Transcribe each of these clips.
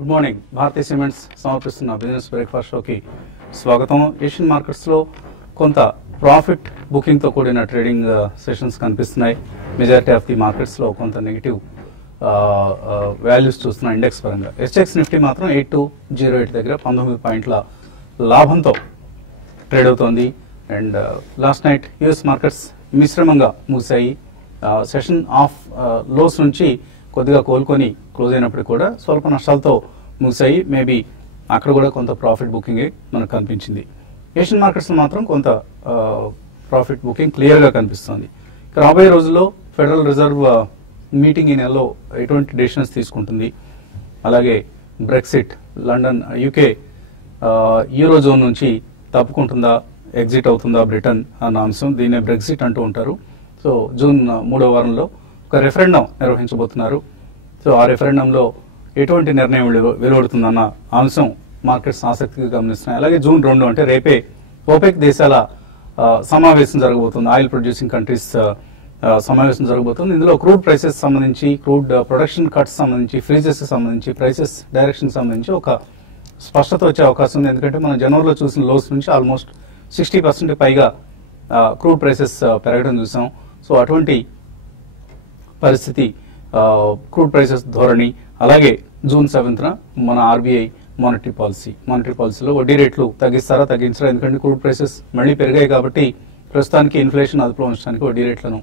Good morning. Bharatiya cements సమర్పిస్తున్న business breakfast షోకి స్వాగతం. ఏషియన్ మార్కెట్స్లో కొంత ప్రాఫిట్ బుకింగ్తో కూడిన ట్రేడింగ్ సెషన్స్ కనిపిస్తున్నాయి. మెజారిటీ ఆఫ్ ది మార్కెట్స్లో కొంత నెగిటివ్ వాల్యూస్ చూస్తున్న ఇండెక్స్ పరంగా. ఎస్ఎక్స్ నిఫ్టీ మాత్రం 8208 దగ్గర 19 పాయింట్ల లాభంతో ట్రేడ్ అవుతోంది. And last night US markets మిశ్రమంగా ముగిశాయి. సెషన్ ఆఫ్ లోస్ నుంచి కొద్దిగా కోలుకొని క్లోజ్ అయినప్పుడు కూడా స్వల్ప నష్టాలతో ముగిశాయి. మేబీ అక్కడ కూడా కొంత ప్రాఫిట్ బుకింగ్ మనకు కనిపించింది. ఏషియన్ మార్కెట్స్లో మాత్రం కొంత ప్రాఫిట్ బుకింగ్ క్లియర్గా కనిపిస్తుంది. రాబోయే రోజుల్లో ఫెడరల్ రిజర్వ్ మీటింగ్ ఈ నెలలో ఎటువంటి డెసిషన్స్ తీసుకుంటుంది, అలాగే Brexit, London, UK euro zone నుంచి తప్పుకుంటుందా, ఎగ్జిట్ అవుతుందా బ్రిటన్ అన్న అంశం, దీన్నే బ్రెక్సిట్ అంటూ ఉంటారు. సో జూన్ 3వ వారంలో ఒక రెఫరెండం నిర్వహించబోతున్నారు. సో ఆ రెఫరెండంలో ఎటువంటి నిర్ణయం వెలువడుతుందన్న అంశం మార్కెట్స్ ఆసక్తిగా గమనిస్తున్నాయి. అలాగే జూన్ 2 అంటే రేపే ఓపెక్ దేశాల సమావేశం జరగబోతుంది. ఆయిల్ ప్రొడ్యూసింగ్ కంట్రీస్ సమావేశం జరగబోతుంది. ఇందులో క్రూడ్ ప్రైసెస్ సంబంధించి, క్రూడ్ ప్రొడక్షన్ కట్స్ సంబంధించి, ఫ్రీజెస్ సంబంధించి, ప్రైసెస్ డైరెక్షన్ సంబంధించి ఒక స్పష్టత వచ్చే అవకాశం ఉంది. ఎందుకంటే మనం జనవరిలో చూసిన లోస్ నుంచి ఆల్మోస్ట్ 60% పైగా క్రూడ్ ప్రైసెస్ పెరగడం చూసాం. సో అటువంటి పరిస్థితి, క్రూడ్ ప్రైసెస్ ధోరణి, అలాగే జూన్ 7న మన ఆర్బీఐ మానిటరీ పాలసీలో వడ్డీ రేట్లు తగ్గిస్తారా, తగ్గించరా? ఎందుకంటే క్రూడ్ ప్రైసెస్ మళ్ళీ పెరిగాయి కాబట్టి ప్రస్తుతానికి ఇన్ఫ్లేషన్ అదుపులో ఉంచడానికి వడ్డీ రేట్లను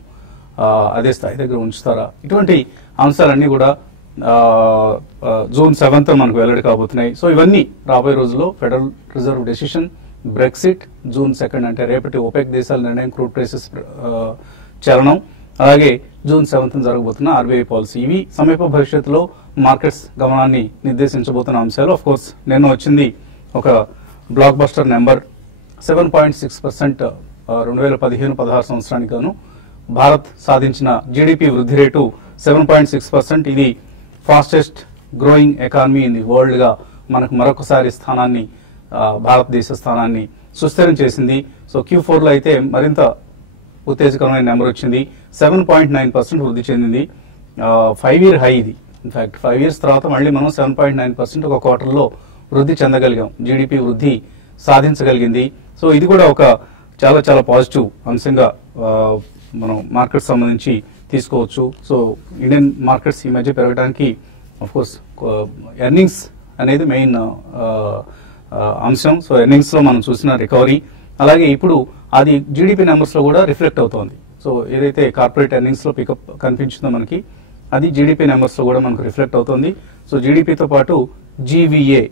అదే స్థాయి దగ్గర ఉంచుతారా? ఇటువంటి అంశాలన్నీ కూడా జూన్ 7th మనకు వెల్లడి కాబోతున్నాయి. సో ఇవన్నీ రాబోయే రోజుల్లో federal reserve decision, Brexit, June 2 అంటే రేపటి ఓపెక్ దేశాల నిర్ణయం, క్రూడ్ ప్రైసెస్ చలనం, అలాగే జూన్ 7th జరగబోతున్న ఆర్బీఐ పాలసీ, ఇవి సమీప భవిష్యత్తులో మార్కెట్స్ గమనాన్ని నిర్దేశించబోతున్న అంశాలు. ఆఫ్ కోర్స్ నిన్న వచ్చింది ఒక బ్లాక్ బస్టర్ నెంబర్, 7.6% 2015-16 సంవత్సరానికి గాను భారత్ సాధించిన జీడిపి వృద్ధి రేటు 7.6%. ఇది fastest growing economy in the world గా మనకు మరొకసారి స్థానాన్ని, భారతదేశ స్థానాన్ని సుస్థిరం చేసింది. సో Q4లో అయితే మరింత ఉత్తేజకరమైన నెంబర్ వచ్చింది. 7.9% వృద్ధి చెందింది. 5-year హై ఇది. ఇన్ఫాక్ట్ 5 years తర్వాత మళ్ళీ మనం 7.9% ఒక క్వార్టర్లో వృద్ధి చెందగలిగాం. జీడిపి వృద్ధి సాధించగలిగింది. సో ఇది కూడా ఒక చాలా చాలా పాజిటివ్ అంశంగా మనం మార్కెట్ సంబంధించి తీసుకోవచ్చు. సో ఇండియన్ మార్కెట్స్ ఈ మధ్య పెరగడానికి ఆఫ్ కోర్స్ ఎర్నింగ్స్ అనేది మెయిన్ అంశం. సో ఎర్నింగ్స్ లో మనం చూసిన రికవరీ, అలాగే ఇప్పుడు అది జీడిపి నెంబర్స్ లో కూడా రిఫ్లెక్ట్ అవుతోంది. సో ఏదైతే కార్పొరేట్ ఎర్నింగ్స్ లో పికప్ కనిపించిందో మనకి, అది జీడిపి నెంబర్స్ లో కూడా మనకు రిఫ్లెక్ట్ అవుతుంది. సో జీడిపితో పాటు జీవీఏ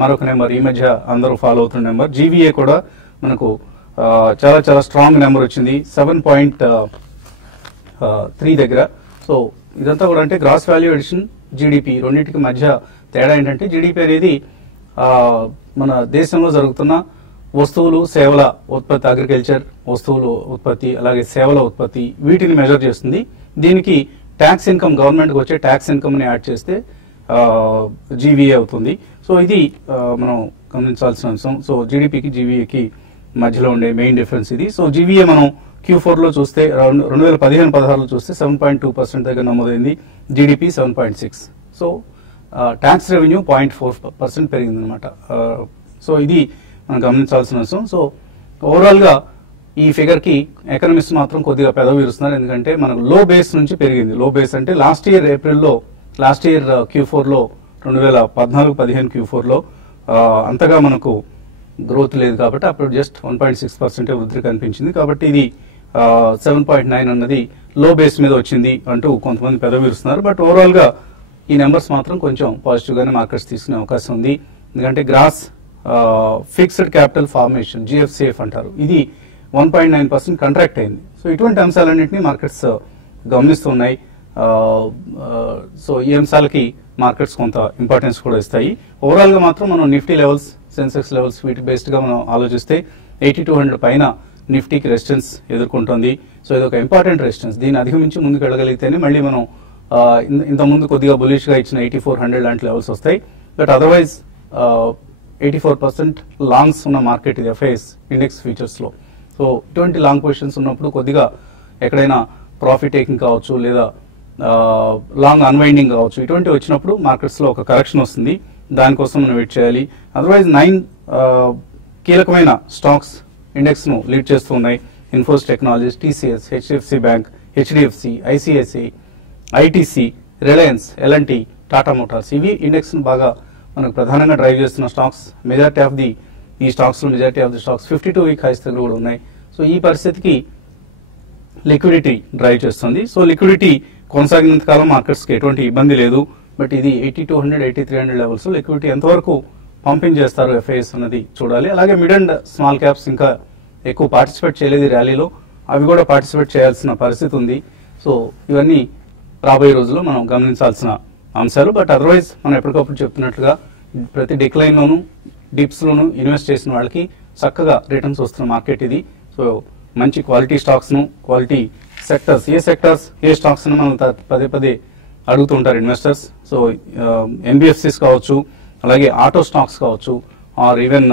మరొక నెంబర్, ఈ మధ్య అందరూ ఫాలో అవుతున్న నెంబర్, జీవీఏ కూడా మనకు చాలా చాలా స్ట్రాంగ్ నెంబర్ వచ్చింది, 7.3 దగ్గర. సో ఇదంతా కూడా అంటే గ్రాస్ వాల్యూ అడిషన్, జీడిపి రెండింటికి మధ్య తేడా ఏంటంటే, జీడిపి అనేది మన దేశంలో జరుగుతున్న వస్తువులు, సేవల ఉత్పత్తి, అగ్రికల్చర్ వస్తువులు ఉత్పత్తి, అలాగే సేవల ఉత్పత్తి, వీటిని మెజర్ చేస్తుంది. దీనికి ట్యాక్స్ ఇన్కమ్, గవర్నమెంట్కి వచ్చే ట్యాక్స్ ఇన్కమ్ని యాడ్ చేస్తే జీవీఏ అవుతుంది. సో ఇది మనం గమనించాల్సిన అంశం. సో జీడిపికి జీవీఏకి మధ్యలో ఉండే మెయిన్ డిఫరెన్స్ ఇది. సో జీవీఏ మనం Q4లో చూస్తే 2015-16లో చూస్తే 7.2% దగ్గర నమోదైంది. జీడిపి 7.6. సో ట్యాక్స్ రెవెన్యూ 0.4% పెరిగింది అనమాట. సో ఇది మనం గమనించాల్సిన అంశం. సో ఓవరాల్ గా ఈ ఫిగర్ కి ఎకనామిస్ట్ మాత్రం కొద్దిగా పెదవి విరుస్తున్నారు. ఎందుకంటే మనకు లో బేస్ నుంచి పెరిగింది. లో బేస్ అంటే లాస్ట్ ఇయర్ Q4లో 2014-15 Q4లో అంతగా మనకు గ్రోత్ లేదు కాబట్టి అప్పుడు జస్ట్ 1.6% వృద్ధి కనిపించింది. కాబట్టి ఇది 7.9 అన్నది లో బేస్ మీద వచ్చింది అంటూ కొంతమంది పెదవి విరుస్తున్నారు. బట్ ఓవరాల్ గా ఈ నెంబర్స్ మాత్రం కొంచెం పాజిటివ్ గానే మార్కెట్స్ తీసుకునే అవకాశం ఉంది. ఎందుకంటే gross fixed capital formation, GFCF అంటారు, ఇది 1.9% కాంట్రాక్ట్ అయింది. సో ఇటువంటి అంశాలన్నింటినీ మార్కెట్స్ గమనిస్తున్నాయి. సో ఈ అంశాలకి మార్కెట్స్ కొంత ఇంపార్టెన్స్ కూడా ఇస్తాయి. ఓవరాల్ గా మాత్రం మనం నిఫ్టీ లెవెల్స్, సెన్సెక్స్ లెవెల్స్, వీటి బేస్డ్ గా మనం ఆలోచిస్తే 8200 పైన నిఫ్టీకి రెసిస్టెన్స్ ఎదుర్కొంటోంది. సో ఇది ఒక ఇంపార్టెంట్ రెసిస్టెన్స్. దీన్ని అధిగమించి ముందుకు వెళ్ళగలిగితేనే మళ్ళీ మనం ఇంతకుముందు కొద్దిగా బులిష్ గా ఇచ్చిన 8400 లాంటి లెవెల్స్ వస్తాయి. బట్ అదర్వైజ్ 84% లాంగ్స్ ఉన్న మార్కెట్ ఇది FIS ఇండెక్స్ ఫ్యూచర్స్ లో. సో ఇటువంటి లాంగ్ పొజిషన్స్ ఉన్నప్పుడు కొద్దిగా ఎక్కడైనా ప్రాఫిట్ టేకింగ్ కావచ్చు, లేదా లాంగ్ అన్వైండింగ్ కావచ్చు, ఇటువంటి వచ్చినప్పుడు మార్కెట్స్ లో ఒక కరెక్షన్ వస్తుంది. దానికోసం మనం వెయిట్ చేయాలి. అదర్వైజ్ 9 కీలకమైన స్టాక్స్ ఇండెక్స్ ను లీడ్ చేస్తూ ఉన్నాయి. Infosys technologies, TCS, HDFC bank, HDFC, ICICI, ITC, Reliance, L and T, Tata motors, ఇవి ఇండెక్స్ ను బాగా మనకు ప్రధానంగా డ్రైవ్ చేస్తున్న stocks. Majority of the stocks 52 week highs దగ్గర కూడా ఉన్నాయి. సో ఈ పరిస్థితికి లిక్విడిటీ డ్రైవ్ చేస్తుంది. సో లిక్విడిటీ కొనసాగినంత కాలం మార్కెట్స్ కి ఎటువంటి ఇబ్బంది లేదు. బట్ ఇది 8200, 8300 లెవెల్స్ లిక్విడిటీ ఎంతవరకు పంపింగ్ చేస్తారు ఎఫ్ఐఎస్ అన్నది చూడాలి. అలాగే మిడ్ అండ్ స్మాల్ క్యాప్స్ ఇంకా ఎక్కువ పార్టిసిపేట్ చేయలేదు ఈ ర్యాలీలో, అవి కూడా పార్టిసిపేట్ చేయాల్సిన పరిస్థితి ఉంది. సో ఇవన్నీ రాబోయే రోజుల్లో మనం గమనించాల్సిన అంశాలు. బట్ అదర్వైజ్ మనం ఎప్పటికప్పుడు చెప్తున్నట్లుగా ప్రతి డిక్లైన్ లోను డిప్స్ లోను ఇన్వెస్ట్ చేసిన వాళ్ళకి చక్కగా రిటర్న్స్ వస్తున్న మార్కెట్ ఇది. సో మంచి క్వాలిటీ స్టాక్స్ ను, క్వాలిటీ సెక్టర్స్, ఏ స్టాక్స్ మనం పదే అడుగుతుంటారు ఇన్వెస్టర్స్. సో ఎన్బిఎఫ్సిస్ కావచ్చు, అలాగే ఆటో స్టాక్స్ కావచ్చు, or even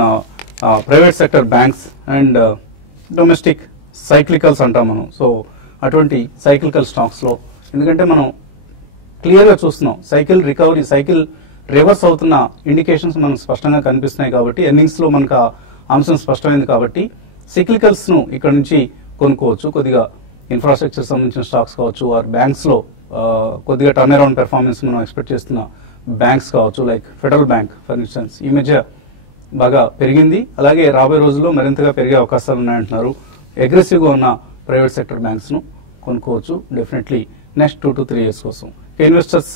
private sector banks and domestic cyclicals అంటాం మనం. సో అటువంటి సైక్లికల్ స్టాక్స్ లో ఎందుకంటే మనం క్లియర్ గా చూస్తున్నాం సైకిల్ రికవరీ, సైకిల్ రివర్స్ అవుతున్న ఇండికేషన్స్ మనకు స్పష్టంగా కనిపిస్తున్నాయి. కాబట్టి ఎర్నింగ్స్ లో మనకు ఆ అంశం స్పష్టమైంది. కాబట్టి సిక్లికల్స్ ను ఇక్కడ నుంచి కొనుక్కోవచ్చు. కొద్దిగా ఇన్ఫ్రాస్ట్రక్చర్ సంబంధించిన స్టాక్స్ కావచ్చు, ఆర్ బ్యాంక్స్ లో కొద్దిగా టర్న్ అరౌండ్ పెర్ఫార్మెన్స్ మనం ఎక్స్పెక్ట్ చేస్తున్న బ్యాంక్స్ కావచ్చు, like federal bank for instance ఈ మధ్య బాగా పెరిగింది. అలాగే రాబోయే రోజుల్లో మరింతగా పెరిగే అవకాశాలు ఉన్నాయంటున్నారు. అగ్రెసివ్ గా ఉన్న ప్రైవేట్ సెక్టర్ బ్యాంక్స్ ను కొనుక్కోవచ్చు డెఫినెట్లీ నెక్స్ట్ 2 to 3 years కోసం. ఇన్వెస్టర్స్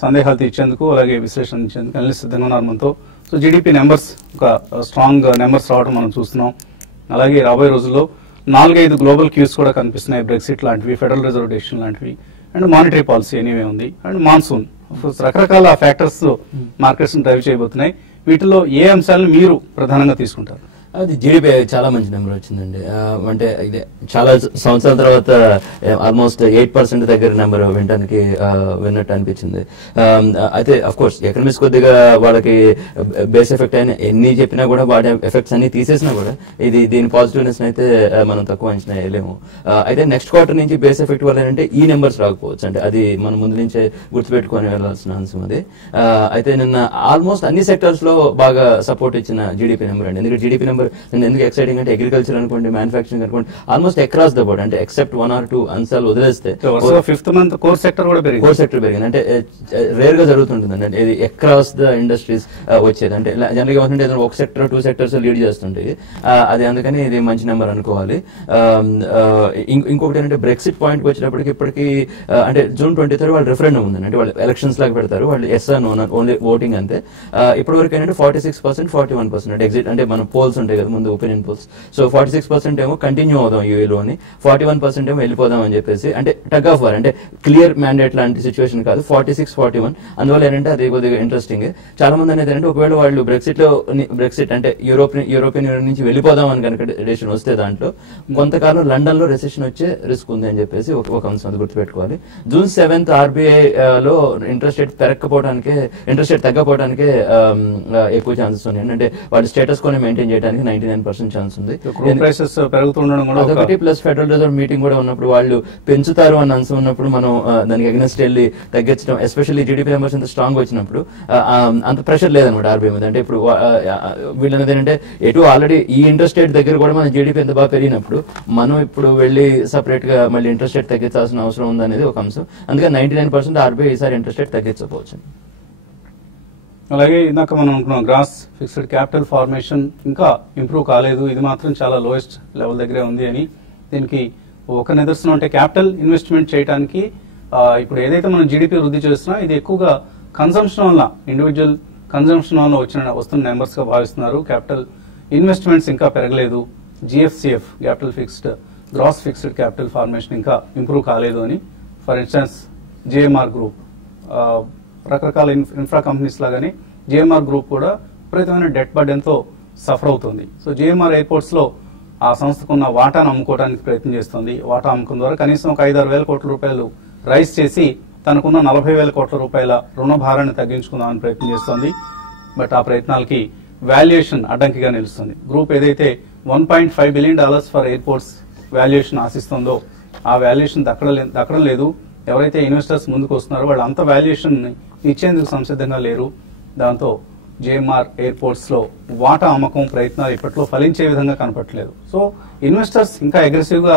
సందేహాలు తీర్చేందుకు, అలాగే విశ్లేషించేందుకు అనలిస్ట్ సిద్ధంగా ఉన్నారు మనతో. సో జీడిపి నెంబర్స్ ఒక స్ట్రాంగ్ నెంబర్స్ రావడం మనం చూస్తున్నాం. అలాగే రాబోయే రోజుల్లో 4-5 గ్లోబల్ క్యూస్ కూడా కనిపిస్తున్నాయి. బ్రెక్సిట్ లాంటివి, ఫెడరల్ రిజర్వ్ డెసిషన్ లాంటివి, అండ్ మానిటరీ పాలసీ ఎనీవే ఉంది, అండ్ మాన్సూన్. రకరకాల ఫ్యాక్టర్స్ మార్కెట్స్ డ్రైవ్ చేయబోతున్నాయి. వీటిలో ఏ అంశాలను మీరు ప్రధానంగా తీసుకుంటారు? అది జీడిపి చాలా మంచి నెంబర్ వచ్చిందండి. అంటే ఇది చాలా సంవత్సరాల తర్వాత ఆల్మోస్ట్ 8% దగ్గర నెంబర్ వినడానికి విన్నట్టు అనిపించింది. అయితే అఫ్ కోర్స్ ఎకనామిక్స్ కొద్దిగా వాళ్ళకి బేస్ ఎఫెక్ట్ అయినా ఎన్ని చెప్పినా కూడా వాటి ఎఫెక్ట్స్ అన్ని తీసేసినా కూడా దీని పాజిటివ్నెస్ అయితే మనం తక్కువ అంచనా వేయలేము. అయితే నెక్స్ట్ క్వార్టర్ నుంచి బేస్ ఎఫెక్ట్ వల్ల ఏంటంటే ఈ నెంబర్స్ రాకపోవచ్చు. అంటే అది మనం ముందు నుంచే గుర్తుపెట్టుకొని వెళ్ళాల్సిన అంశం అది. అయితే నిన్న ఆల్మోస్ట్ అన్ని సెక్టర్స్ లో బాగా సపోర్ట్ ఇచ్చిన జీడిపి నెంబర్ అండి. ఎందుకంటే జీడిపి నెంబర్ ఎందుకు ఎక్సైటింగ్ అంటే అగ్రికల్చర్ అనుకోండి, మ్యానుఫాక్చరింగ్ అనుకోండి, ఆల్మోస్ట్ అక్రాస్ ద బోర్డ్. అంటే ఎక్సెప్ట్ 1 or 2 అంశాలు వదిలేస్తే ఫిఫ్త్ మంత్ కోర్ సెక్టర్ కూడా పెరిగింది. అంటే రేర్ గా జరుగుతుంటుంది అండి. ఇది అక్రాస్ ద ఇండస్ట్రీస్ వచ్చేది. అంటే జనరల్ గా ఏమంటే ఒక సెక్టర్ 2 sectors లీడ్ చేస్తుంటాయి. అది అందుకని ఇది మంచి నెంబర్ అనుకోవాలి. ఇంకొకటి ఏంటంటే బ్రెక్సిట్ పాయింట్ వచ్చినప్పటికి ఇప్పటికి అంటే June 23 వాళ్ళు రెఫరెండం ఉందండి. అంటే వాళ్ళు ఎలక్షన్స్ లాగా పెడతారు, వాళ్ళు yes or no only voting అంతే. ఇప్పటి వరకు ఏంటంటే 46%, 41% అంటే ఎగ్జిట్ అంటే మన పోల్స్ ఉంటాయి కదా ముందు, ఒపీనియన్ పోల్స్. సో 46% ఏమో కంటిన్యూ అవుదాం యూఏలోని, 41% ఏమో వెళ్ళిపోదాం అని చెప్పేసి. అంటే టగ్ ఆఫ్ వార్, అంటే క్లియర్ మ్యాండేట్ లాంటి సిచ్యువేషన్ కాదు. 46-41 అందువల్ల ఏంటంటే అది కొద్దిగా ఇంట్రెస్టింగ్. చాలా మంది అనేది ఏంటంటే ఒకవేళ వాళ్ళు బ్రెక్సిట్ అంటే యూరోపియన్ యూనియన్ నుంచి వెళ్ళిపోదాం అని కనుక డెసిషన్ వస్తే దాంట్లో కొంతకాలం లండన్ లో రెసెషన్ వచ్చే రిస్క్ ఉంది అని చెప్పేసి ఒక అంశం అది గుర్తుపెట్టుకోవాలి. June 7th RBI లో ఇంట్రెస్ట్ రేట్ తగ్గపోవడానికే ఎక్కువ ఛాన్సెస్ ఉన్నాయి. అంటే వాళ్ళు స్టేటస్ కొని మెయింటైన్ చేయడానికి 99% ఛాన్స్ ఉంది. అదొకటి. ప్లస్ ఫెడరల్ రిజర్వ్ మీటింగ్ కూడా ఉన్నప్పుడు వాళ్ళు పెంచుతారు అన్న అంశం ఉన్నప్పుడు మనం దానికి అగెన్స్ట్ వెళ్ళి తగ్గించడం, ఎస్పెషల్లీ జీడిపి నెంబర్స్ ఎంత స్ట్రాంగ్ వచ్చినప్పుడు అంత ప్రెషర్ లేదనమాట ఆర్బీఐ మీద. అంటే ఇప్పుడు వీళ్ళనేది ఏంటంటే ఎటు ఆల్రెడీ ఈ ఇంట్రెస్ట్ రేట్ దగ్గర కూడా మన జీడిపి ఎంత బాగా పెరిగినప్పుడు మనం ఇప్పుడు వెళ్ళి సపరేట్ గా మళ్ళీ ఇంట్రెస్ట్ రేట్ తగ్గించాల్సిన అవసరం ఉందనేది ఒక అంశం. అందుకని 99% ఆర్బీఐ ఈసారి ఇంట్రెస్ట్ రేట్ తగ్గించకపోవచ్చు. అలాగే ఇందాక మనం అనుకున్నాం గ్రాస్ ఫిక్స్డ్ క్యాపిటల్ ఫార్మేషన్ ఇంకా ఇంప్రూవ్ కాలేదు, ఇది మాత్రం చాలా లోయెస్ట్ లెవెల్ దగ్గరే ఉంది అని. దీనికి ఒక నిదర్శనం అంటే క్యాపిటల్ ఇన్వెస్ట్మెంట్ చేయడానికి ఇప్పుడు ఏదైతే మనం జీడిపి వృద్ధి చేస్తున్నా ఇది ఎక్కువగా కన్సంప్షన్ వల్ల, ఇండివిజువల్ కన్సంప్షన్ వల్ల వస్తున్న నెంబర్స్ గా భావిస్తున్నారు. క్యాపిటల్ ఇన్వెస్ట్మెంట్స్ ఇంకా పెరగలేదు. GFCF gross fixed capital formation ఇంకా ఇంప్రూవ్ కాలేదు అని. ఫర్ ఇన్స్టెన్స్ జేఎంఆర్ గ్రూప్, రకరకాల ఇన్ఫ్రా కంపెనీస్ లాగానే జేఎంఆర్ గ్రూప్ కూడా విపరీతమైన డెట్ బర్డెన్ తో సఫర్ అవుతుంది. సో జేఎంఆర్ ఎయిర్పోర్ట్స్ లో ఆ సంస్థకున్న వాటాను అమ్ముకోవడానికి ప్రయత్నం చేస్తుంది. వాటా అమ్ముకున్న ద్వారా కనీసం ఒక 5-6 వేల కోట్ల రూపాయలు రైజ్ చేసి తనకున్న 40 వేల కోట్ల రూపాయల రుణ భారాన్ని తగ్గించుకుందామని ప్రయత్నం చేస్తోంది. బట్ ఆ ప్రయత్నాలకి వాల్యుయేషన్ అడ్డంకిగా నిలుస్తుంది. గ్రూప్ ఏదైతే $1.5 billion ఫర్ ఎయిర్పోర్ట్స్ వాల్యుయేషన్ ఆశిస్తుందో ఆ వాల్యుయేషన్ దక్కడం లేదు. ఎవరైతే ఇన్వెస్టర్స్ ముందుకు వస్తున్నారో వాళ్ళు అంత వాల్యుయేషన్ ఇచ్చేందుకు సంసిద్ధంగా లేరు. దాంతో జేఎంఆర్ ఎయిర్పోర్ట్స్ లో వాటా అమ్మకం ప్రయత్నాలు ఇప్పట్లో ఫలించే విధంగా కనపట్లేదు. సో ఇన్వెస్టర్స్ ఇంకా అగ్రెసివ్ గా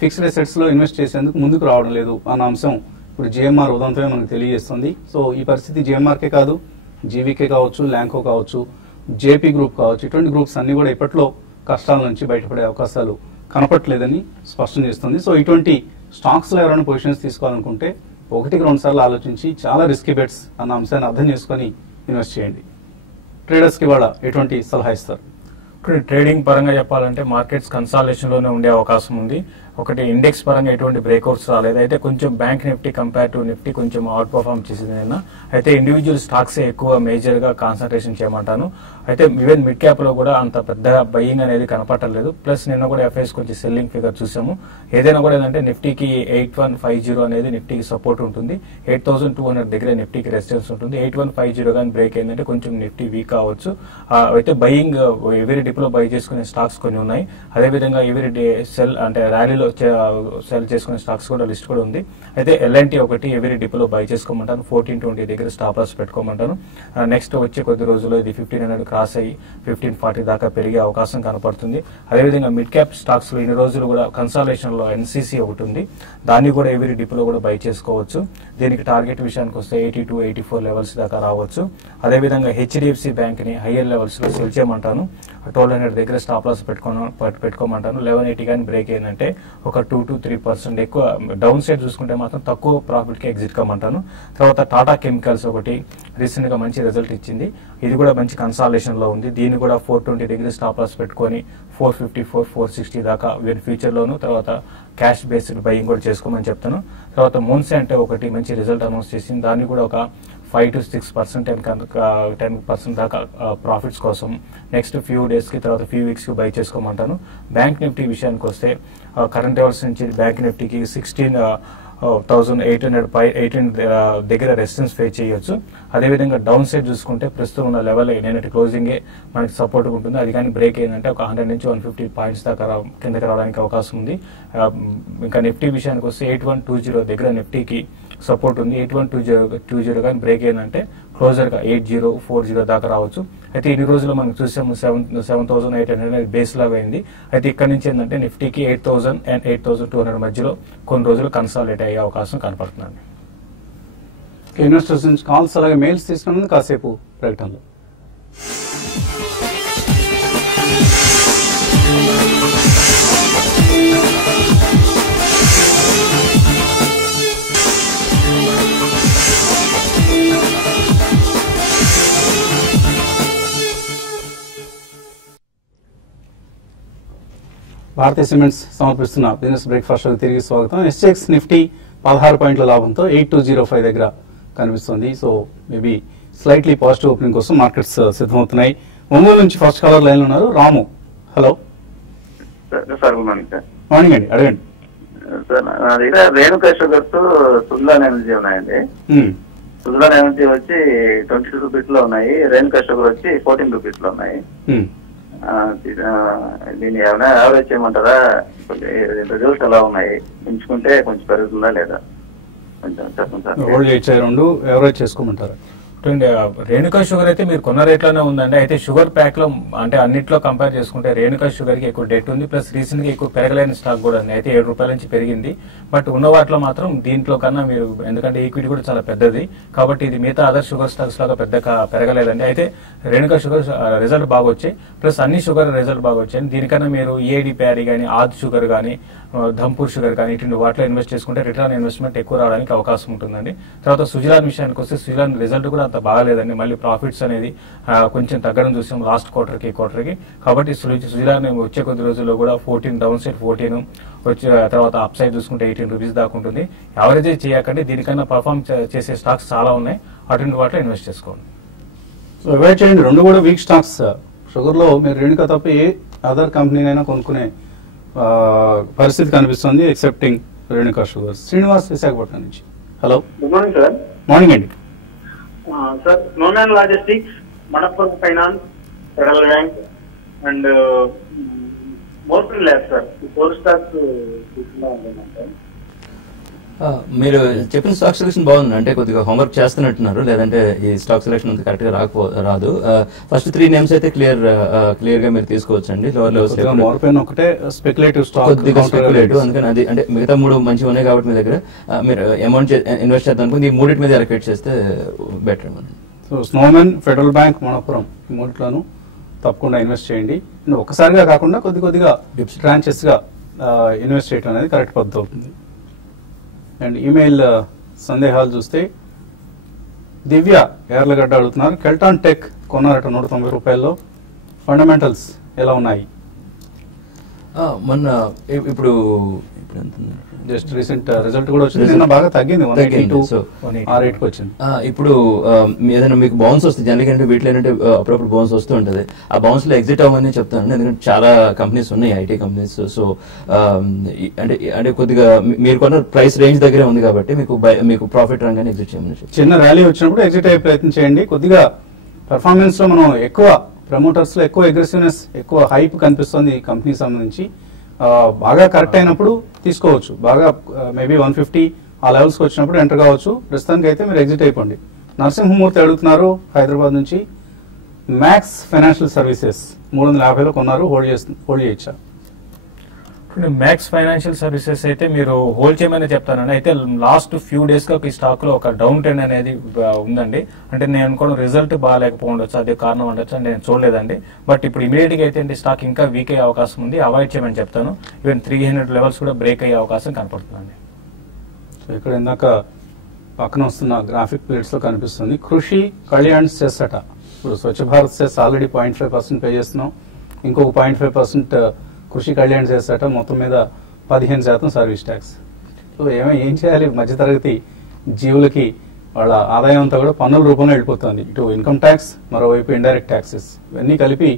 ఫిక్స్డ్ అసెట్స్ లో ఇన్వెస్ట్ చేసేందుకు ముందుకు రావడం లేదు అన్న అంశం ఇప్పుడు జేఎంఆర్ ఉదంతమే మనకు తెలియజేస్తుంది. సో ఈ పరిస్థితి జేఎంఆర్కే కాదు, జీవీకే కావచ్చు, ల్యాంకో కావచ్చు, జేపీ గ్రూప్ కావచ్చు, ఇటువంటి గ్రూప్స్ అన్ని కూడా ఇప్పట్లో కష్టాల నుంచి బయటపడే అవకాశాలు కనపట్లేదని స్పష్టం చేస్తుంది. సో ఇటువంటి స్టాక్స్ లో ఎవరైనా పొజిషన్స్ తీసుకోవాలనుకుంటే 1-2 సార్లు ఆలోచించి చాలా రిస్కీ బెట్స్ అన్న అంశాన్ని అర్థం చేసుకొని ఇన్వెస్ట్ చేయండి. ట్రేడర్స్ కి ఇవాళ ఎటువంటి సలహా ఇస్తారు? ట్రేడింగ్ పరంగా చెప్పాలంటే మార్కెట్స్ కన్సాలిడేషన్ లోనే ఉండే అవకాశం ఉంది. ఒకటి ఇండెక్స్ పరంగా ఎటువంటి బ్రేక్అవుట్స్ రాలేదు. అయితే కొంచెం bank Nifty compare to Nifty కొంచెం అవుట్ పర్ఫార్మ్ చేసింది నిన్న. అయితే ఇండివిజువల్ స్టాక్స్ ఎక్కువ మేజర్ గా కాన్సన్ట్రేషన్ చేయమంటాను. అయితే ఈవెన్ మిడ్ క్యాప్ లో కూడా అంత పెద్ద బయింగ్ అనేది కనపడలేదు. ప్లస్ నిన్న కూడా ఎఫ్ఐఎస్ కొంచెం సెల్లింగ్ ఫిగర్ చూసాము. ఏదైనా కూడా ఏంటంటే నిఫ్టీకి 8150 అనేది నిఫ్టీకి సపోర్ట్ ఉంటుంది. 8200 దగ్గర నిఫ్టీకి రెసిస్టెన్స్ ఉంటుంది. 8150 కానీ బ్రేక్ అయిందంటే కొంచెం నిఫ్టీ వీక్ కావచ్చు. అయితే బయింగ్ ఎవరీ డిప్లో బై చేసుకునే స్టాక్స్ కొన్ని ఉన్నాయి. అదేవిధంగా ఎవరీ డే సెల్ అంటే ర్యాలీలో సెల్ చేసుకునే స్టాక్స్ కూడా లిస్ట్ కూడా ఉంది. అయితే ఎల్ఎన్టీ ఒకటి ఎవరీ డిప్లో బై చేసుకోమంటాను. 1420 దగ్గర స్టాప్ లాస్ పెట్టుకోమంటాను. నెక్స్ట్ వచ్చే కొద్ది రోజుల్లో ఇది 1500 క్రాస్ అయ్యి 1540 దాకా పెరిగే అవకాశం కనపడుతుంది. అదేవిధంగా మిడ్ క్యాప్ స్టాక్స్ లో ఇన్ని రోజులు కూడా కన్సాలిడేషన్ లో ఎన్సీసీ ఒకటి ఉంది. దాన్ని కూడా ఎవరీ డిప్లో కూడా బై చేసుకోవచ్చు. దీనికి టార్గెట్ విషయానికి వస్తే 82-84 లెవెల్స్ దాకా రావచ్చు. అదేవిధంగా హెచ్డిఎఫ్సి బ్యాంక్ ని హయ్యర్ లెవెల్స్ లో సెల్ చేయమంటాను. 1200 దగ్గర స్టాప్ లాస్ పెట్టుకోమంటాను. 1180 కానీ బ్రేక్ అయిందంటే ఒక 2-3% ఎక్కువ డౌన్ సైడ్ చూసుకుంటే మాత్రం తక్కువ ప్రాఫిట్ కి ఎగ్జిట్ కమ్మంటాను. తర్వాత టాటా కెమికల్స్ ఒకటి రీసెంట్ గా మంచి రిజల్ట్ ఇచ్చింది. ఇది కూడా మంచి కన్సాలిడేషన్ లో ఉంది. దీన్ని కూడా 420 డిగ్రీ స్టాప్ లాస్ పెట్టుకొని 454-460 దాకా ఫ్యూచర్ లోను తర్వాత క్యాష్ బేస్డ్ బయింగ్ కూడా చేసుకోమని చెప్తాను. తర్వాత మోన్సెంట్ ఒకటి మంచి రిజల్ట్ అనౌన్స్ చేసింది. దాన్ని కూడా ఒక 5-6% 10% దాకా ప్రాఫిట్స్ కోసం నెక్స్ట్ ఫ్యూ డేస్ కి తర్వాత ఫ్యూ వీక్స్ కి బై చేసుకోమంటాను. బ్యాంక్ నిఫ్టీ విషయానికి వస్తే కరెంట్ లెవెల్స్ నుంచి బ్యాంక్ నిఫ్టీకి 16,818 దగ్గర రెసిస్టెన్స్ ఫేస్ చేయొచ్చు. అదేవిధంగా డౌన్ సైడ్ చూసుకుంటే ప్రస్తుతం ఉన్న లెవెల్ నేనటి క్లోజింగే మనకి సపోర్ట్ ఉంటుంది. అది కానీ బ్రేక్ అయిందంటే ఒక 100 నుంచి 150 పాయింట్స్ దాకా కిందకి రావడానికి అవకాశం ఉంది. ఇంకా నిఫ్టీ విషయానికి వస్తే 8120 దగ్గర నిఫ్టీకి సపోర్ట్ ఉంది. 8120 కానీ బ్రేక్ అయిందంటే క్లోజర్ గా 8040 దాకా రావచ్చు. అయితే ఇన్ని రోజులు మనం చూసాము 7,800 బేస్ లాగా అయింది. అయితే ఇక్కడ నుంచి ఏంటంటే నిఫ్టీకి 8,000 అండ్ 8,200 మధ్యలో కొన్ని రోజులు కన్సాలిడేట్ అయ్యే అవకాశం కనపడుతుంది. ఇన్వెస్టర్స్ నుంచి కాల్స్ అలాగే మెయిల్స్ తీసుకున్నది కాసేపు ప్రకటనలో. భారతీయ సిమెంట్స్ సమర్పిస్తున్న బిజినెస్ బ్రేక్ఫాస్ట్ తిరిగి స్వాగతం. ఎస్ఎక్స్ నిఫ్టీ 16 పాయింట్ల లాభంతో 8205 దగ్గర కనిపిస్తుంది. So maybe slightly positive opening కోసం మార్కెట్స్ సిద్ధమవుతున్నాయి. ఒంగోలు నుంచి ఫస్ట్ కాలర్ లైన్ లో ఉన్నారు Ramu. Hello sir, good morning sir. Morning అండి, అడగండి సార్. నా దగ్గర రేణుకా షుగర్స్ సుజలాన్ ఎనర్జీ ఉన్నాయండి. సుజలాన్ ఎనర్జీ వచ్చి 22 రూపీస్ లో ఉన్నాయి. రేణుకా షుగర్ వచ్చి 14 రూపీస్ లో ఉన్నాయి. దీన్ని ఏమైనా యావరేజ్ చేయమంటారా? రిజల్ట్స్ ఎలా ఉన్నాయి? ఎంచుకుంటే కొంచెం పెరుగుతుందా లేదా కొంచెం చెప్పండి సార్. ఎవరేజ్ చేసుకోమంటారా? రేణుకా షుగర్ అయితే మీరు కొన్న రేట్లోనే ఉందండి. అయితే షుగర్ ప్యాక్ లో అంటే అన్నిట్లో కంపేర్ చేసుకుంటే రేణుకా షుగర్ కి ఎక్కువ డెట్ ఉంది. ప్లస్ రీసెంట్ గా ఎక్కువ పెరగలేని స్టాక్ కూడా ఉంది. అయితే 7 రూపాయల నుంచి పెరిగింది. బట్ ఉన్న వాటిలో మాత్రం దీంట్లో కన్నా మీరు ఎందుకంటే ఈక్విటీ కూడా చాలా పెద్దది కాబట్టి ఇది మిగతా అదర్ షుగర్ స్టాక్స్ లాగా పెద్దగా పెరగలేదండి. అయితే రేణుకా షుగర్ రిజల్ట్ బాగా వచ్చాయి. ప్లస్ అన్ని షుగర్ రిజల్ట్ బాగా వచ్చాయి. దీనికన్నా మీరు ఏడి ప్యారీ కానీ ఆద్ షుగర్ కానీ ధంపూర్ షుగర్ కానీ ఇటువంటి వాటిలో ఇన్వెస్ట్ చేసుకుంటే రిటర్న్ ఇన్వెస్ట్మెంట్ ఎక్కువ రావడానికి అవకాశం ఉంటుందండి. తర్వాత సుజలాన్ విషయానికి వస్తే సుజలాన్ రిజల్ట్ కూడా అంత బాగాలేదండి. మళ్ళీ ప్రాఫిట్స్ అనేది కొంచెం తగ్గడం చూసాం లాస్ట్ క్వార్టర్కి కాబట్టి సుజలాన్ వచ్చే కొద్ది రోజుల్లో కూడా 14 డౌన్ సైడ్ 14 వచ్చే తర్వాత అప్ సైడ్ చూసుకుంటే 18 రూపీస్ దాకా ఉంటుంది. యావరేజ్ చేయకండి. దీనికన్నా పర్ఫార్మ్ చేసే స్టాక్స్ చాలా ఉన్నాయి. అటువంటి వాటిలో ఇన్వెస్ట్ చేసుకోండి. సో అవాయిడ్ చేయండి. రెండు కూడా వీక్ స్టాక్స్. షుగర్ లో మీరు రేణుకా తప్ప ఏ అదర్ కంపెనీనైనా కొనుక్కునే పరిస్థితి కనిపిస్తుంది ఎక్సెప్టింగ్ రేణుకా షుగర్. శ్రీనివాస్ విశాఖపట్నం నుంచి. Hello, good morning sir. Morning అండి. సార్, నోనాన్ logistics, Manappuram finance, federal bank and Morepen lab sir, ఈ 4 స్టాక్స్ తీసుకుందాం అనుకున్నాను సార్. మీరు చెప్పిన స్టాక్ సెలెక్షన్ బాగుంది, అంటే కొద్దిగా హోంవర్క్ చేస్తున్నట్టున్నారు, లేదంటే ఈ స్టాక్ సెలెక్షన్ అంతా కరెక్ట్ గా రాదు. ఫస్ట్ 3 నేమ్స్ అయితే క్లియర్ గా మీరు తీసుకోవచ్చు అండి. లోవర్ లెవెల్స్ ఒకటే స్పెక్యులేటివ్ స్టాక్, కొద్దిగా స్పెక్యులేటివ్, అందుకని అది అంటే మిగతా 3 మంచిగా ఉన్నాయి కాబట్టి మీ దగ్గర మీరు అమౌంట్ ఇన్వెస్ట్ చేద్దాం అనుకుంది, ఈ 3 మీద అలొకేట్ చేస్తే better. So Snowman, federal bank, Manappuram ఈ 3లోనూ తప్పకుండా ఇన్వెస్ట్ చేయండి. ఒక్కసారిగా కాకుండా కొద్దిగా ట్రాంచెస్ గా ఇన్వెస్ట్ చేయడం అనేది కరెక్ట్ పద్ధతి అవుతుంది. అండ్ ఈమెయిల్ సందేహాలు చూస్తే దివ్య ఎర్లగడ్డ అడుగుతున్నారు, కెల్టాన్ టెక్ కొన్నారట 190 రూపాయల్లో, ఫండమెంటల్స్ ఎలా ఉన్నాయి? మొన్న ఇప్పుడు జస్ట్ రీసెంట్ రిజల్ట్ కూడా వచ్చింది, నిన్న బాగా తగ్గింది, 182 ఆ రేట్ కి వచ్చింది. ఇప్పుడు ఏదైనా మీకు బౌన్స్ వస్తుంది, జనరల్ అంటే వీటిలో ఏంటంటే అప్పుడప్పుడు బౌన్స్ వస్తూ ఉంటుంది, ఆ బౌన్స్ లో ఎగ్జిట్ అవ్వమని చెప్తాను, ఎందుకంటే చాలా కంపెనీస్ ఉన్నాయి ఐటీ కంపెనీస్. సో అంటే కొద్దిగా మీరు కొన్న ప్రైస్ రేంజ్ దగ్గరే ఉంది కాబట్టి మీకు ప్రాఫిట్ రంగానే ఎగ్జిట్ చేయమని. చిన్న ర్యాలీ వచ్చినప్పుడు ఎగ్జిట్ అయ్యే ప్రయత్నం చేయండి. కొద్దిగా పెర్ఫార్మెన్స్ లో మనం ఎక్కువ ప్రమోటర్స్ లో ఎక్కువ అగ్రెసివ్నెస్, ఎక్కువ హైప్ కనిపిస్తుంది ఈ కంపెనీ సంబంధించి. బాగా కరెక్ట్ అయినప్పుడు తీసుకోవచ్చు, బాగా మేబీ 150 ఆ లెవెల్స్ కి వచ్చినప్పుడు ఎంటర్ కావచ్చు. ప్రస్తుతానికి అయితే మీరు ఎగ్జిట్ అయిపోండి. నరసింహమూర్తి అడుగుతున్నారు హైదరాబాద్ నుంచి, మ్యాక్స్ ఫైనాన్షియల్ సర్వీసెస్ 350లో కొన్నారు, హోల్డ్ చేయొచ్చా? మ్యాక్స్ ఫైనాన్షియల్ సర్వీసెస్ అయితే మీరు హోల్డ్ చేయమని చెప్తానండి. అయితే లాస్ట్ ఫ్యూ డేస్ గా ఈ స్టాక్ లో ఒక డౌన్ ట్రెండ్ అనేది ఉందండి. అంటే నేను అనుకోవడం రిజల్ట్ బాగాలేకపోవచ్చు, అదే కారణం ఉండొచ్చు అంటే నేను చూడలేదండి. బట్ ఇప్పుడు ఇమీడియట్ గా అయితే స్టాక్ ఇంకా వీక్ అయ్యే అవకాశం ఉంది, అవాయిడ్ చేయమని చెప్తాను. ఈవెన్ 300 లెవెల్స్ కూడా బ్రేక్ అయ్యే అవకాశం కనపడుతుందండి. సో ఇక్కడ ఇందాక పక్కన వస్తున్న గ్రాఫిక్ ప్లేట్స్ లో కనిపిస్తుంది కృషి కళ్యాణ్ సెస్ అట. ఇప్పుడు Swachh Bharat cess already 0.5% pay చేస్తున్నాం, ఇంకొక 0.5% కృషి కళ్యాణ్ చేస్తాట, మొత్తం మీద 15% సర్వీస్ ట్యాక్స్. సో ఏం చేయాలి? మధ్యతరగతి జీవులకి వాళ్ళ ఆదాయం అంతా కూడా పన్నుల రూపంలో వెళ్ళిపోతుంది. ఇటు ఇన్కమ్ ట్యాక్స్, మరోవైపు ఇండైరెక్ట్ ట్యాక్సెస్, ఇవన్నీ కలిపి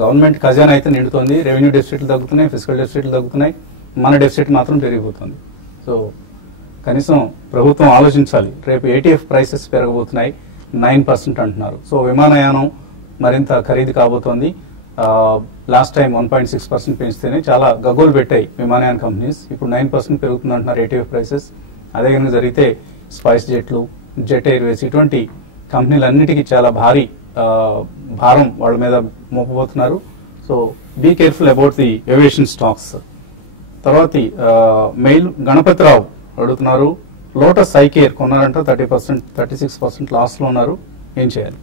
గవర్నమెంట్ ఖజానా అయితే నిండుతోంది, రెవెన్యూ డెఫిసిట్లు తగ్గుతున్నాయి, ఫిజికల్ డెఫిసిట్లు తగ్గుతున్నాయి, మన డెఫిసిట్ మాత్రం పెరిగిపోతుంది. సో కనీసం ప్రభుత్వం ఆలోచించాలి. రేపు ఏటీఎఫ్ ప్రైసెస్ పెరగబోతున్నాయి, 9% అంటున్నారు. సో విమానయానం మరింత ఖరీదు కాబోతోంది. లాస్ట్ టైం 1.6% పెంచితేనే చాలా గగ్గోలు పెట్టాయి విమానయాన కంపెనీస్. ఇప్పుడు 9% పెరుగుతుంది అంటున్నారు ఏటీఎఫ్ ప్రైసెస్. అదే కనుక జరిగితే స్పైస్ జెట్లు, జెట్ ఎయిర్వేస్ ఇటువంటి కంపెనీలన్నిటికీ చాలా భారీ భారం వాళ్ళ మీద మోపబోతున్నారు. So be careful about the aviation stocks. తర్వాత మెయిల్ గణపతిరావు అడుగుతున్నారు, లోటస్ ఐకేర్ కొన్నారంట 30%, 36% లాస్ లో ఉన్నారు, ఏం చేయాలి?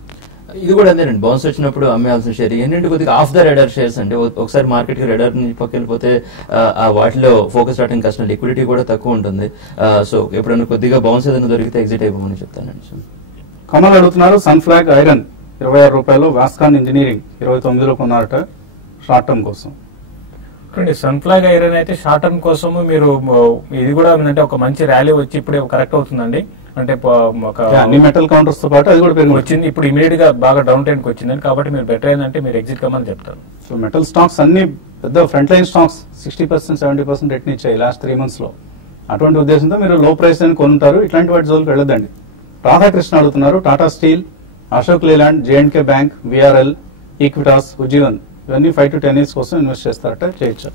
ఇది కూడా అంతేనండి, బౌన్స్ వచ్చినప్పుడు అమ్మేయాల్సిన షేర్ ఏంటంటే కొద్దిగా ఆఫ్ ద రెడర్ షేర్స్ అంటే ఒకసారి మార్కెట్ కి రెడర్ నుంచి పక్కెళ్ళిపోతే వాటిలో ఫోకస్ రావడానికి కష్టం, లిక్విడిటీ కూడా తక్కువ ఉంటుంది. సో ఎప్పుడైనా కొద్దిగా బౌన్స్ ఏదైనా దొరికితే ఎగ్జిట్ అయిపోమని చెప్తానండి. కమల్ అడుగుతున్నారు, సన్ ఫ్లాగ్ ఐరన్ 26 రూపాయలు, వాస్కాన్ ఇంజనీరింగ్ 29లో కొన్నారట షార్ట్ టర్మ్ కోసం. సన్ ఫ్లాగ్ ఐరన్ అయితే షార్ట్ టర్మ్ కోసం మీరు ఇది కూడా అంటే ఒక మంచి ర్యాలీ వచ్చి ఇప్పుడే కరెక్ట్ అవుతుందండి. అంటే అన్ని మెటల్ కౌంటర్స్ తో పాటు అది కూడా పెరిగి వచ్చింది, ఇప్పుడు ఇమీడియట్ గా బాగా డౌన్ ట్రెండ్ కి వచ్చింది. కాబట్టి మీరు బెటర్ ఏంటంటే మీరు ఎగ్జిట్ కమ్మని చెప్తారు. సో మెటల్ స్టాక్స్ అన్ని పెద్ద ఫ్రంట్ లైన్ స్టాక్స్ 60%, 70% రిటర్న్ ఇచ్చాయి లాస్ట్ 3 months లో. అటువంటి ఉద్దేశంతో మీరు లో ప్రైస్ అని కొనుంటారు, ఇట్లాంటి వాటి జోలికి వెళ్ళొద్దండి. రాధాకృష్ణ అడుగుతున్నారు, Tata steel, Ashok Leyland, J and K bank, VRL, Equitas, Ujjivan ఇవన్నీ 5 to 10 years కోసం ఇన్వెస్ట్ చేస్తారట, చేయొచ్చు.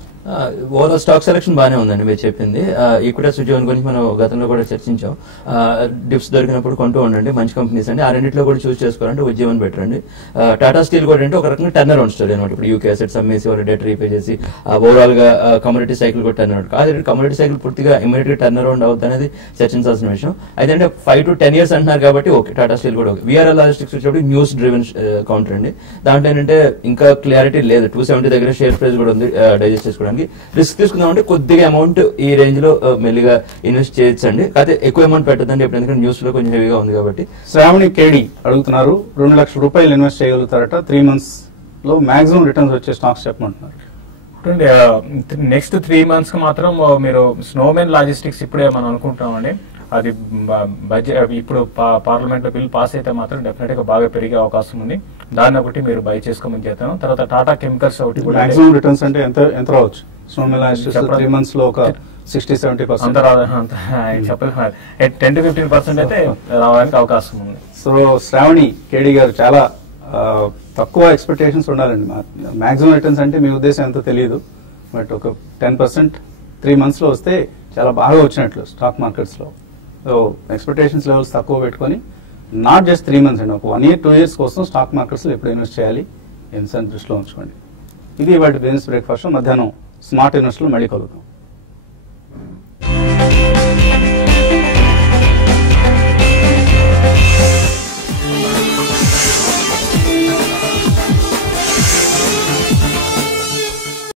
ఓవరాల్ స్టాక్ సెలక్షన్ బాగానే ఉందండి మీరు చెప్పింది. ఈక్విటాస్, ఉద్యోగం గురించి మనం గతంలో కూడా చర్చించాం. డిప్స్ దొరికినప్పుడు కొంటూ ఉండండి, మంచి కంపెనీస్ అండి. ఆ రెండింటిలో కూడా చూస్ చేసుకోవాలంటే ఉద్యోగం బెటర్ అండి. టాటా స్టీల్ కూడా అంటే ఒక రకంగా టర్న్ అరౌండ్ స్టోరీ అనమాట. ఇప్పుడు యూకే అసెట్స్ అమ్మేసి వాళ్ళు డెట్ రీపే చేసి ఓవరాల్ గా కమ్యూనిటీ సైకిల్ కూడా టర్న్ అరౌండ్ కాదు. కమ్యూనిటీ సైకిల్ పూర్తిగా ఇమీడియట్ గా టర్న్ అరౌండ్ అవుతుంది అనేది చర్చించాల్సిన విషయం. అయితే 5 to 10 years అంటున్నారు కాబట్టి ఓకే, టాటా స్టీల్ కూడా ఓకే. విఆర్ఎల్ లాజిస్టిక్స్ వచ్చేప్పుడు న్యూస్ డ్రివెన్ కౌంటర్ అండి. దాంట్లో ఏంటంటే ఇంకా క్లారిటీ లేదు, 270 దగ్గర షేర్ ప్రైస్ కూడా ఉంది డైజెస్ట్ చేసుకోవడానికి. రిస్క్ తీసుకుందామంటే కొద్దిగా అమౌంట్ ఈ రేంజ్ లో మెల్లిగా ఇన్వెస్ట్ చేయొచ్చండి, కాకపోతే ఎక్కువ అమౌంట్ పెట్టదండి ఎందుకంటే న్యూస్ లో కొంచెం హెవీగా ఉంది కాబట్టి. శ్రావణి కేడి అడుగుతున్నారు, 2 లక్షల రూపాయలు ఇన్వెస్ట్ చేయగలుగుతారట, 3 months లో మాక్సిమం రిటర్న్స్ వచ్చే స్టాక్స్ చెప్పమంటున్నారు. నెక్స్ట్ 3 months కి మాత్రం మీరు స్నోమెన్ లాజిస్టిక్స్ ఇప్పుడే మనం అనుకుంటున్నామండి. అది బడ్జెట్ ఇప్పుడు పార్లమెంట్ లో బిల్ పాస్ అయితే మాత్రం డెఫినెట్ గా బాగా పెరిగే అవకాశం ఉంది. దాన్ని ఒకటి మీరు బై చేసుకోమని చేస్తాను. తర్వాత టాటా కెమికల్స్ ఒకటి కూడా మాక్సిమం రిటర్న్స్ అంటే ఎంత రావచ్చు? స్నోమెన్ లాజిస్టిక్స్ 3 months లో ఒక 60-70% చెప్పలేదు, 10 to 15% అయితే రావడానికి అవకాశం ఉంది. సో శ్రావణి కేడి గారు చాలా తక్కువ ఎక్స్పెక్టేషన్స్ ఉండాలండి. మాక్సిమం రిటర్న్స్ అంటే మీ ఉద్దేశం ఎంతో తెలియదు, బట్ ఒక 10% 3 months లో వస్తే చాలా బాగా వచ్చినట్లు స్టాక్ మార్కెట్స్లో. సో ఎక్స్పెక్టేషన్స్ లెవెల్స్ తక్కువ పెట్టుకొని నాట్ జస్ట్ 3 months అండి, ఒక 1 year 2 years కోసం స్టాక్ మార్కెట్స్లో ఎప్పుడు ఇన్వెస్ట్ చేయాలి ఇన్సెంట్ దృష్టిలో ఉంచుకోండి. ఇది వాటి బిజినెస్ బ్రేక్ఫాస్ట్. మధ్యాహ్నం స్మార్ట్ ఇన్వెస్ట్లో మళ్ళీ కలుగుతాం.